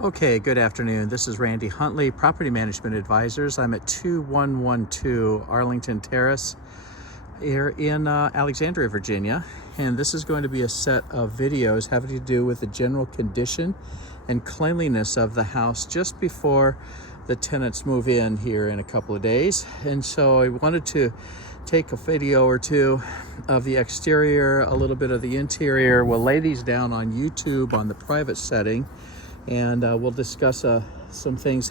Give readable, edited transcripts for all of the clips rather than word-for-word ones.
Okay, good afternoon. This is Randy Huntley, Property Management Advisors. I'm at 2112 Arlington Terrace here in Alexandria, Virginia. And this is going to be a set of videos having to do with the general condition and cleanliness of the house just before the tenants move in here in a couple of days. And so I wanted to take a video or two of the exterior, a little bit of the interior. We'll lay these down on YouTube on the private setting, and we'll discuss some things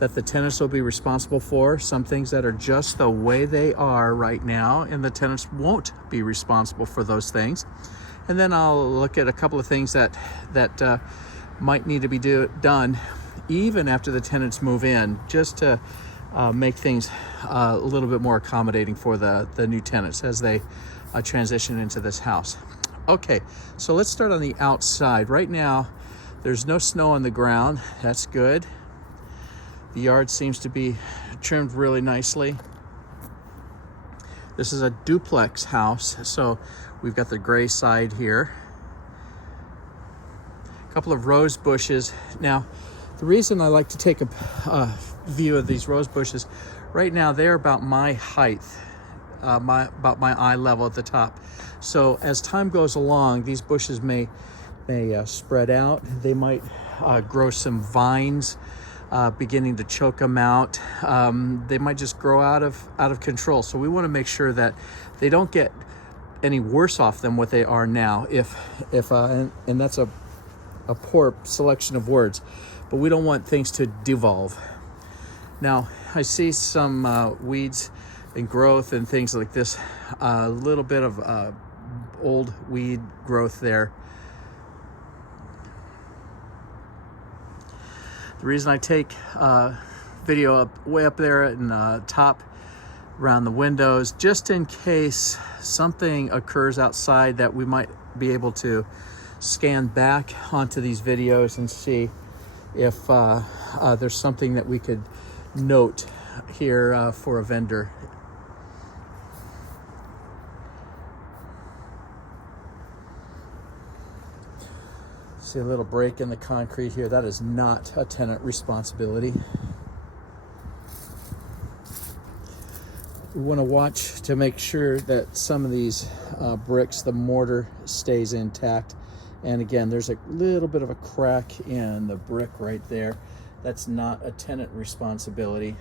that the tenants will be responsible for, some things that are just the way they are right now, and the tenants won't be responsible for those things. And then I'll look at a couple of things that might need to be done even after the tenants move in, just to make things a little bit more accommodating for the new tenants as they transition into this house. Okay, so let's start on the outside. Right now, there's no snow on the ground. That's good. The yard seems to be trimmed really nicely. This is a duplex house, so we've got the gray side here. A couple of rose bushes. Now, the reason I like to take a view of these rose bushes, right now they're about my height, about my eye level at the top. So as time goes along, these bushes may spread out. They might grow some vines, beginning to choke them out. They might just grow out of control. So we want to make sure that they don't get any worse off than what they are now. And that's a poor selection of words, but we don't want things to devolve. Now, I see some weeds and growth and things like this, a little bit of old weed growth there. The reason I take video way up there and top around the windows, just in case something occurs outside that we might be able to scan back onto these videos and see if there's something that we could note here for a vendor. See a little break in the concrete here. That is not a tenant responsibility. We want to watch to make sure that some of these bricks, the mortar stays intact. And again, there's a little bit of a crack in the brick right there. That's not a tenant responsibility.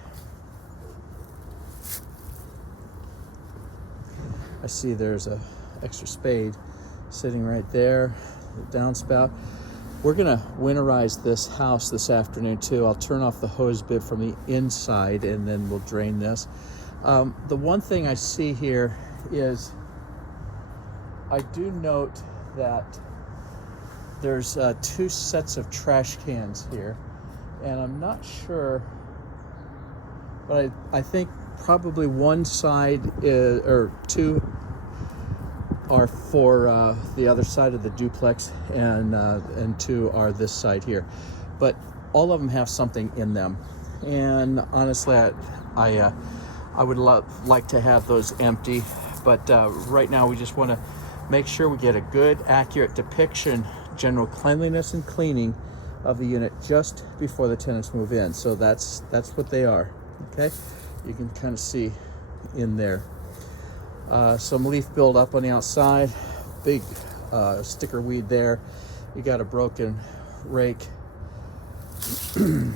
I see there's a extra spade sitting right there, the downspout. We're gonna winterize this house this afternoon too. I'll turn off the hose bib from the inside and then we'll drain this. The one thing I see here is I do note that there's two sets of trash cans here, and I'm not sure, but I think probably one side is, or two are for the other side of the duplex, and two are this side here. But all of them have something in them, and honestly, I would like to have those empty, but right now we just want to make sure we get a good, accurate depiction, general cleanliness and cleaning of the unit just before the tenants move in. So that's what they are. Okay, you can kind of see in there. Some leaf buildup on the outside, big sticker weed there. You got a broken rake. A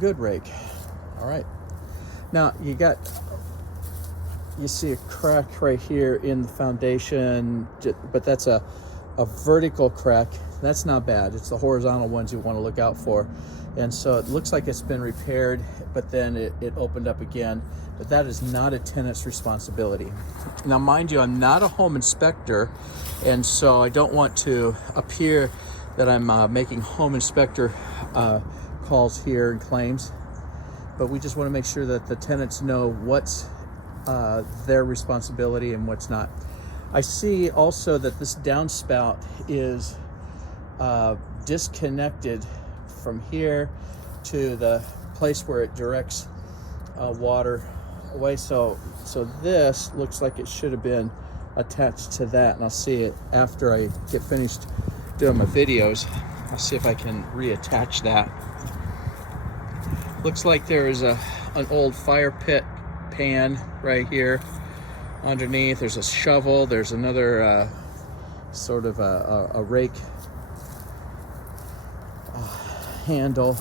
good rake. All right. Now you see a crack right here in the foundation, but that's a vertical crack. That's not bad. It's the horizontal ones you want to look out for. And so it looks like it's been repaired, but then it opened up again. But that is not a tenant's responsibility. Now, mind you, I'm not a home inspector, and so I don't want to appear that I'm making home inspector calls here and claims. But we just want to make sure that the tenants know what's their responsibility and what's not. I see also that this downspout is disconnected from here to the place where it directs water away. So this looks like it should have been attached to that, and I'll see it after I get finished doing my videos. I'll see if I can reattach that. Looks like there is an old fire pit pan right here. Underneath there's a shovel, there's another sort of a rake handle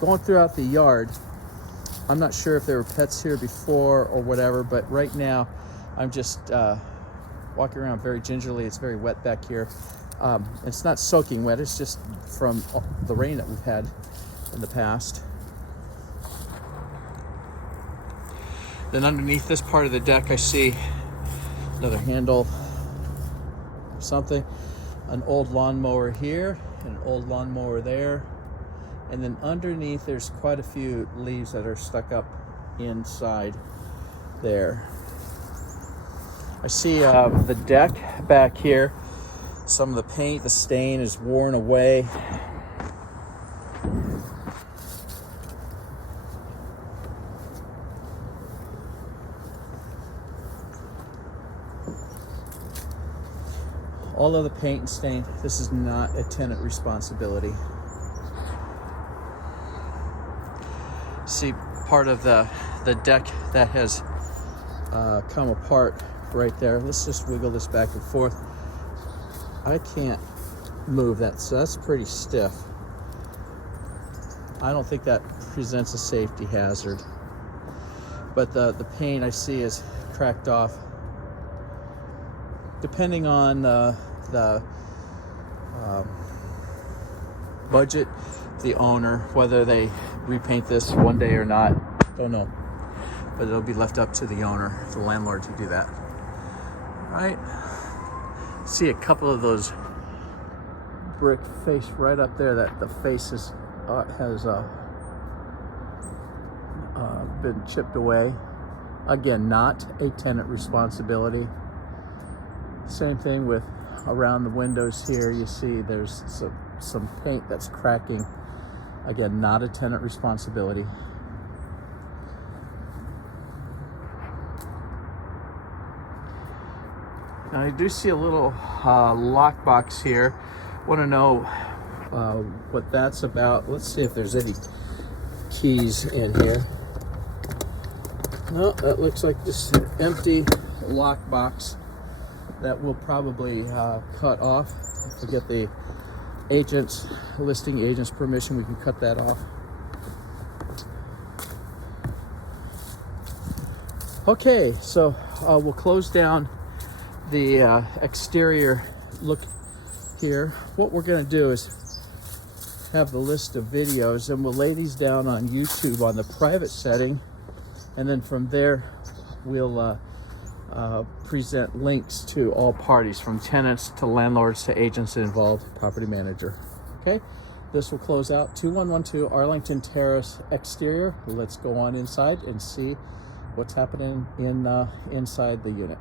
going throughout the yard. I'm not sure if there were pets here before or whatever, but right now I'm just walking around very gingerly. It's very wet back here. It's not soaking wet, it's just from the rain that we've had in the past. Then underneath this part of the deck I see another handle or something, an old lawnmower here, an old lawnmower there, and then underneath there's quite a few leaves that are stuck up inside there. I see the deck back here. Some of the paint, the stain is worn away. All of the paint and stain, this is not a tenant responsibility. See part of the deck that has come apart right there. Let's just wiggle this back and forth. I can't move that, so that's pretty stiff. I don't think that presents a safety hazard. But the paint I see is cracked off. Depending on the budget, the owner, whether they repaint this one day or not, don't know. But it'll be left up to the owner, the landlord, to do that. All right. See a couple of those brick face right up there. That the face has been chipped away. Again, not a tenant responsibility. Same thing with around the windows here. You see there's some paint that's cracking. Again, not a tenant responsibility. Now I do see a little lockbox here. Want to know what that's about. Let's see if there's any keys in here. No, that looks like this empty lockbox that we'll probably cut off. If we get the listing agent's permission, we can cut that off. Okay, so we'll close down the exterior look here. What we're going to do is have the list of videos, and we'll lay these down on YouTube on the private setting, and then from there we'll present links to all parties, from tenants to landlords to agents involved, property manager. Okay, this will close out 2112 Arlington Terrace exterior. Let's go on inside and see what's happening inside the unit.